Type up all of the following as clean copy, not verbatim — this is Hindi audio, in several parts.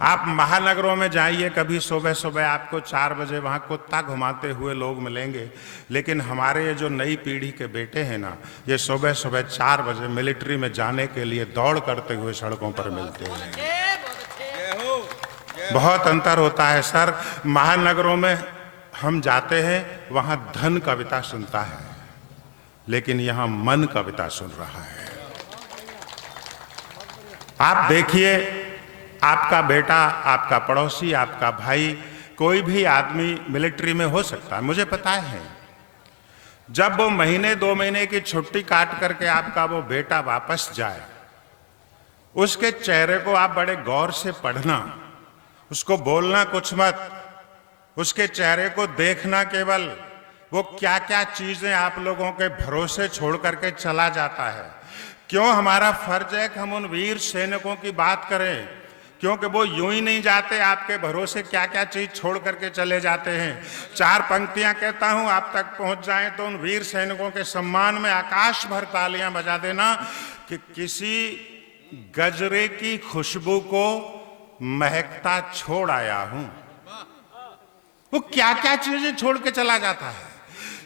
आप महानगरों में जाइए, कभी सुबह सुबह आपको 4 बजे वहाँ कुत्ता घुमाते हुए लोग मिलेंगे, लेकिन हमारे ये जो नई पीढ़ी के बेटे हैं ना, ये सुबह सुबह 4 बजे मिलिट्री में जाने के लिए दौड़ करते हुए सड़कों पर मिलते हैं। बहुत अंतर होता है सर। महानगरों में हम जाते हैं, वहाँ धन कविता सुनता है, लेकिन यहाँ मन कविता सुन रहा है। आप देखिए, आपका बेटा, आपका पड़ोसी, आपका भाई, कोई भी आदमी मिलिट्री में हो सकता है, मुझे पता है। जब वो महीने 2 महीने की छुट्टी काट करके आपका वो बेटा वापस जाए, उसके चेहरे को आप बड़े गौर से पढ़ना, उसको बोलना कुछ मत, उसके चेहरे को देखना केवल, वो क्या क्या चीजें आप लोगों के भरोसे छोड़ करके चला जाता है। क्यों हमारा फर्ज है कि हम उन वीर सैनिकों की बात करें, क्योंकि वो यूं ही नहीं जाते, आपके भरोसे क्या क्या चीज छोड़ करके चले जाते हैं। 4 पंक्तियां कहता हूं, आप तक पहुंच जाएं तो उन वीर सैनिकों के सम्मान में आकाश भर तालियां बजा देना कि किसी गजरे की खुशबू को महकता छोड़ आया हूं। वो क्या क्या चीजें छोड़ के चला जाता है।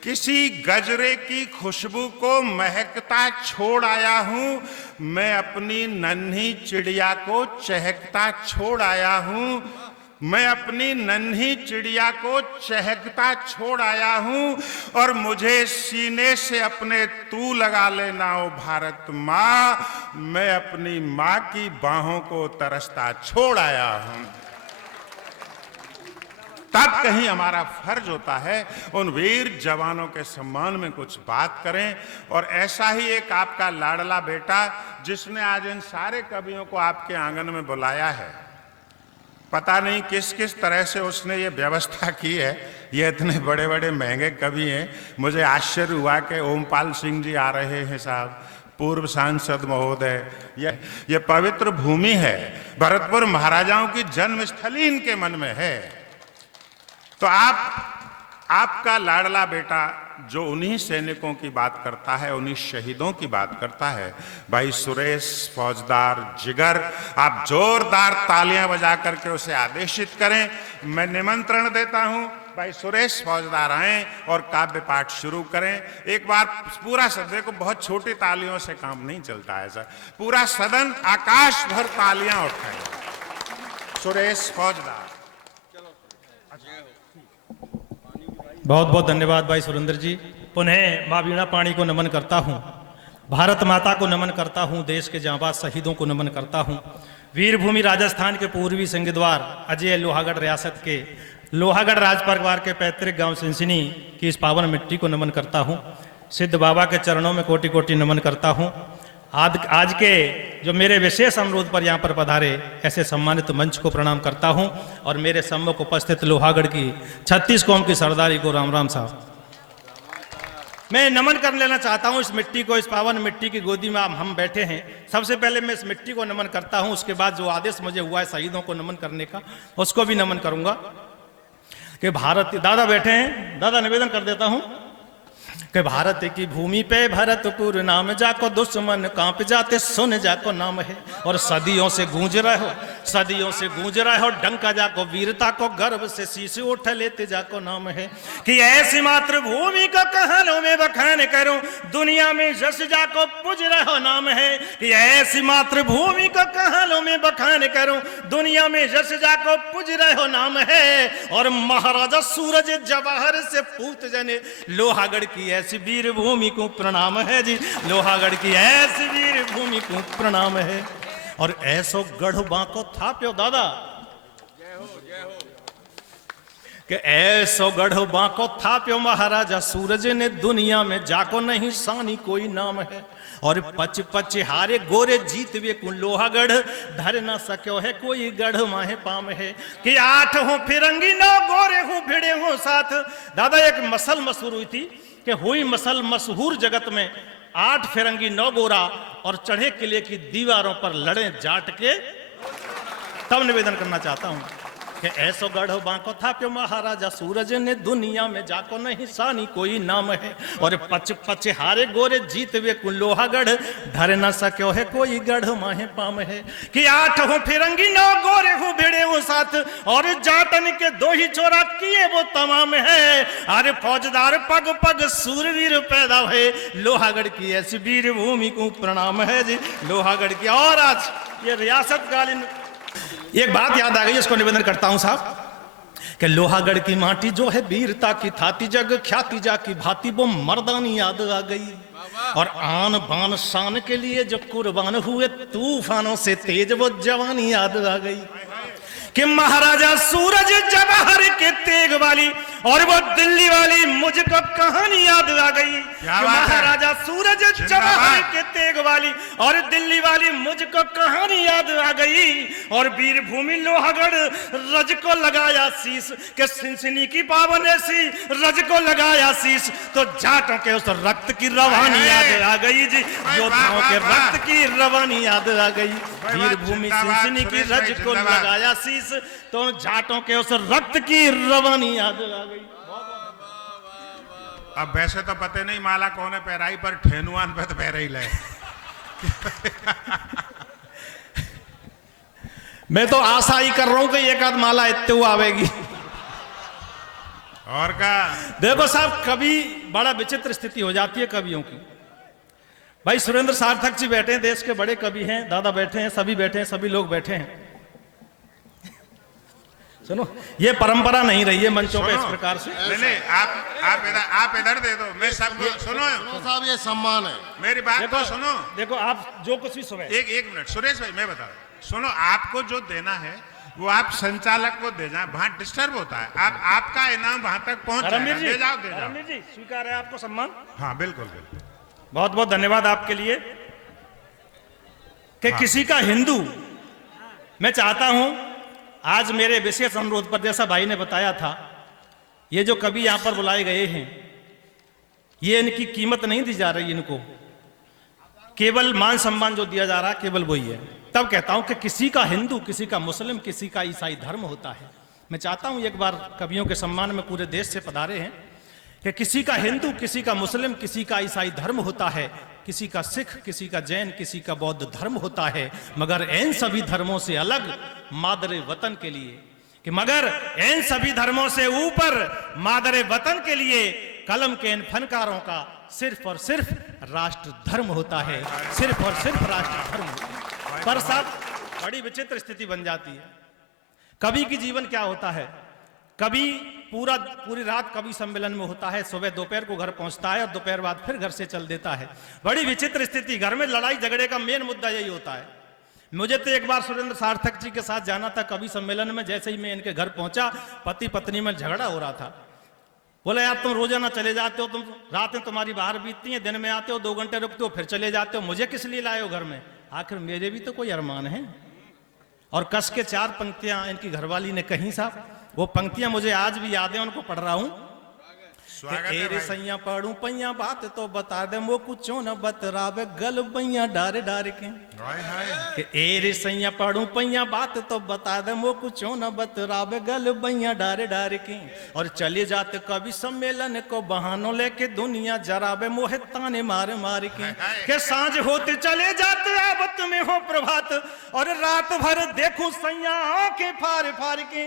किसी गजरे की खुशबू को महकता छोड़ आया हूं, मैं अपनी नन्ही चिड़िया को चहकता छोड़ आया हूं, मैं अपनी नन्ही चिड़िया को चहकता छोड़ आया हूं, और मुझे सीने से अपने तू लगा लेना ओ भारत माँ, मैं अपनी माँ की बाहों को तरसता छोड़ आया हूं। तब कहीं हमारा फर्ज होता है उन वीर जवानों के सम्मान में कुछ बात करें। और ऐसा ही एक आपका लाडला बेटा, जिसने आज इन सारे कवियों को आपके आंगन में बुलाया है, पता नहीं किस किस तरह से उसने ये व्यवस्था की है। ये इतने बड़े बड़े महंगे कवि हैं, मुझे आश्चर्य हुआ कि ओमपाल सिंह जी आ रहे हैं साहब, पूर्व सांसद महोदय। ये पवित्र भूमि है, भरतपुर महाराजाओं की जन्मस्थली इनके मन में है। तो आपका लाडला बेटा जो उन्हीं सैनिकों की बात करता है, उन्हीं शहीदों की बात करता है, भाई सुरेश फौजदार जिगर, आप जोरदार तालियां बजा करके उसे आदेशित करें। मैं निमंत्रण देता हूं, भाई सुरेश फौजदार आएं और काव्य पाठ शुरू करें। एक बार पूरा सदन को, बहुत छोटी तालियों से काम नहीं चलता है सर, पूरा सदन आकाश भर तालियां उठाए। सुरेश फौजदार। बहुत बहुत धन्यवाद भाई सुरेंद्र जी। पुनः माँ वीणा पाणी को नमन करता हूँ, भारत माता को नमन करता हूँ, देश के जांबाज शहीदों को नमन करता हूँ। वीरभूमि राजस्थान के पूर्वी सिंहद्वार अजय लोहागढ़ रियासत के लोहागढ़ राज परिवार के पैतृक गांव सिंसिनी की इस पावन मिट्टी को नमन करता हूँ। सिद्ध बाबा के चरणों में कोटि कोटि नमन करता हूँ। आज के जो मेरे विशेष अनुरोध पर यहाँ पर पधारे ऐसे सम्मानित मंच को प्रणाम करता हूँ, और मेरे सम्मुख उपस्थित लोहागढ़ की 36 कौम की सरदारी को राम राम साहब। मैं नमन कर लेना चाहता हूँ इस मिट्टी को, इस पावन मिट्टी की गोदी में हम बैठे हैं। सबसे पहले मैं इस मिट्टी को नमन करता हूँ, उसके बाद जो आदेश मुझे हुआ है शहीदों को नमन करने का, उसको भी नमन करूँगा। कि भारत, दादा बैठे हैं, दादा निवेदन कर देता हूँ कि भारत की भूमि पे भरतपुर नाम, जाको दुश्मन कांप जाते सुन जाको नाम है। और सदियों से गूंज रहे हो, सदियों से गूंज रहे हो डंका, जाको वीरता को गर्व से शीश उठ लेते जाको नाम है। कि ऐसी मातृभूमि को कहानों में बखान करूं, दुनिया में जस जाको पूज रहे हो नाम है। कि ऐसी मातृभूमि को कहानों में बखान करूं, दुनिया में जस जाको पूज रहे हो नाम है। और महाराजा सूरज जवाहर से पूत जने, लोहागढ़ की ऐसी वीर भूमि को प्रणाम है जी, लोहागढ़ की ऐसी वीर भूमि को प्रणाम है। और ऐसो गढ़ बांको थाप्यो दादा, कि ऐसो गढ़ बांको थाप्यो महाराजा सूरज ने, दुनिया में जाको नहीं सानी कोई नाम है। और पच पच हारे गोरे जीत वे कुन, लोहागढ़ धर न सक्यो है कोई गढ़ माहे पाम है। कि 8 हो फिरंगी 9 गोरे हो भिड़े हो साथ। दादा एक मसल मशहूर हुई थी कि हुई मसल मशहूर जगत में, 8 फिरंगी 9 गोरा और चढ़े किले की दीवारों पर लड़े जाट के। तब निवेदन करना चाहता हूं कि ऐसो गढ़ बांको थाप्यो महाराजा सूरज ने, दुनिया में जाको नहीं सानी कोई नाम है। और पच पच हारे गोरे जीत वे कुन, लोहागढ़ धर न सक्यो है कोई गढ़ माहे पाम है। कि 8 हो फिरंगी 9 गोरे हो भिड़े साथ, और जाटन के 2 ही छोरा किए वो तमाम है। अरे फौजदार पग पग सूरवीर पैदा हुए, लोहागढ़ की ऐसी वीर भूमि को प्रणाम है जी, लोहागढ़ की। और आज ये रियासत कालीन एक बात याद आ गई, इसको निवेदन करता हूं साहब, कि लोहागढ़ की माटी जो है वीरता की थाती, जग ख्याति जा की भांति, वो मर्दानी याद आ गई। और आन बान शान के लिए जो कुर्बान हुए, तूफानों से तेज वो जवानी याद आ गई। कि महाराजा सूरज जवाहर के तेग वाली और वो दिल्ली वाली मुझको कहानी याद आ गई। कि महाराजा सूरज जवाहर के तेग वाली और दिल्ली वाली मुझको कहानी याद आ गई। और वीर भूमि लोहागढ़ रज को लगाया शीश, के सिनसिनी की पावन ऐसी रज को लगाया शीश, तो जाटों के उस रक्त की रवानी याद आ गई जी, योद्धाओं के रक्त की रवानी याद आ गई। वीर भूमि सिनसिनी की रज को लगाया शीश, तो जाटों के उस रक्त की रवानी याद आ गई। अब वैसे तो पते नहीं माला कौन है पैराई, पर ठेनुआन पे तो पैरा ही ले। मैं तो आशा ही कर रहा हूं कि एक आध माला इतने हुआ आवेगी। और का देखो साहब, कभी बड़ा विचित्र स्थिति हो जाती है कवियों की। भाई सुरेंद्र सार्थक जी बैठे हैं, देश के बड़े कवि हैं, दादा बैठे हैं, सभी बैठे हैं, सभी लोग बैठे हैं। सुनो, ये परंपरा नहीं रही है मंचों पे इस प्रकार से। नहीं, आप इधर दे दो, मैं सबको सुनो साहब, ये सम्मान है। मेरी बात तो सुनो। देखो आप जो कुछ भी सुने, एक मिनट सुरेश भाई, मैं बता रहा हूं। सुनो, आपको जो देना है वो आप संचालक को दे जाए, वहां डिस्टर्ब होता है। आपका इनाम वहां तक पहुंच जाएगा, दे जाओ दे जाओ। धर्मवीर जी स्वीकार है आपको सम्मान। हाँ बिल्कुल बिल्कुल, बहुत बहुत धन्यवाद आपके लिए। कि किसी का हिंदू, मैं चाहता हूं आज मेरे विशेष अनुरोध पर, जैसा भाई ने बताया था, ये जो कवि यहां पर बुलाए गए हैं, ये इनकी कीमत नहीं दी जा रही, इनको केवल मान सम्मान जो दिया जा रहा है केवल वही है। तब कहता हूं कि किसी का हिंदू, किसी का मुस्लिम, किसी का ईसाई धर्म होता है। मैं चाहता हूं एक बार कवियों के सम्मान में पूरे देश से पधारे हैं, कि किसी का हिंदू, किसी का मुस्लिम, किसी का ईसाई धर्म होता है, किसी का सिख, किसी का जैन, किसी का बौद्ध धर्म होता है, मगर इन सभी धर्मों से अलग मादरे वतन के लिए, कि मगर इन सभी धर्मों से ऊपर मादरे वतन के लिए कलम के इन फनकारों का सिर्फ और सिर्फ राष्ट्र धर्म होता है, सिर्फ और सिर्फ राष्ट्र धर्म होता है। पर साहब बड़ी विचित्र स्थिति बन जाती है। कवि की जीवन क्या होता है, कवि पूरी रात कवि सम्मेलन में होता है, सुबह दोपहर को घर पहुंचता है और दोपहर बाद फिर घर से चल देता है। बड़ी विचित्र स्थिति, घर में लड़ाई झगड़े का मेन मुद्दा यही होता है। मुझे तो एक बार सुरेंद्र सार्थक जी के साथ जाना था कवि सम्मेलन में, जैसे ही मैं इनके घर पहुंचा, पति पत्नी में झगड़ा हो रहा था। बोले यार तुम रोजाना चले जाते हो, तुम रातें तुम्हारी बाहर बीतती हैं, दिन में आते हो, 2 घंटे रुकते हो, फिर चले जाते हो, मुझे किस लिए लाए हो घर में, आखिर मेरे भी तो कोई अरमान है। और कस के 4 पंक्तियां इनकी घरवाली ने कही साहब, वो पंक्तियां मुझे आज भी याद है, उनको पढ़ रहा हूं। एरे सैया पढ़ू पैया बात तो बता दे, वो कुछ न बतरावे गल पैया डारे डारे के। एरे सैया पढ़ू पैया बात तो बता दे, वो कुछ न बतरावे गल पैया डारे डारे के। और चले जाते कवि सम्मेलन को बहानों लेके दुनिया जरावे मोहे ताने मारे मारे के। सांझ होते चले जाते आवत में हो प्रभात, और रात भर देखूं सैया आंखें फाड़ फाड़ के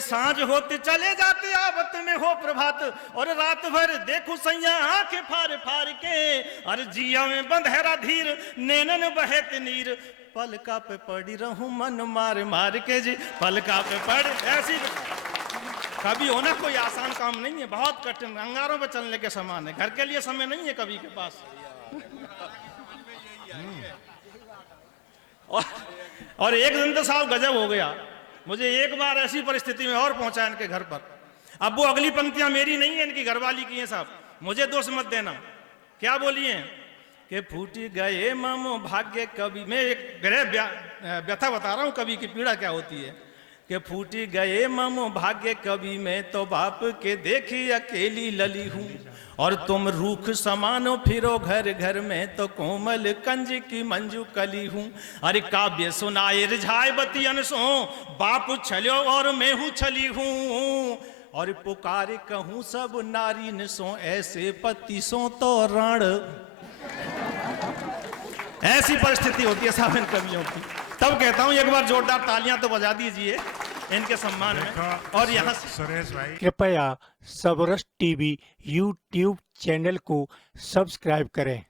सांझ होते चले जाते आवत में हो प्रभात, और रात भर देखूं सैया आंखें फाड़ फाड़ के। अरे जिया में बंधेरा धीर नैनन बहत नीर, पलका पे पड़ी रहूं मन मार मार के जी, पलका पे पड़। ऐसी कवि होना कोई आसान काम नहीं है, बहुत कठिन, अंगारों पे चलने के समान है। घर के लिए समय नहीं है कवि के पास। और एक दिन तो साहब गजब हो गया, मुझे एक बार ऐसी परिस्थिति में और पहुंचा इनके घर पर। अब वो अगली पंक्तियां मेरी नहीं है, इनकी घरवाली की हैं साहब, मुझे दोष मत देना। क्या बोली हैं कि फूटी गए मामो भाग्य कवि, मैं एक व्यथा बता रहा हूं कवि की पीड़ा क्या होती है। कि फूटी गए मामो भाग्य कवि, मैं तो बाप के देखी अकेली लली हूं, और तुम रूख समानो फिरो घर घर में, तो कोमल कंज की मंजू कली हूं। अरे काव्य सुनाए रिझाए बतियन सो, बाप छलो और मैं हूं छली हूं, और पुकारे कहूं सब नारी न सो, ऐसे पति सो तो रण। ऐसी परिस्थिति होती है साहब इन कवियों की। तब कहता हूं एक बार जोरदार तालियां तो बजा दीजिए इनके सम्मान में। देखो और यहाँ से सुरेश भाई, कृपया सबरस टीवी यूट्यूब चैनल को सब्सक्राइब करें।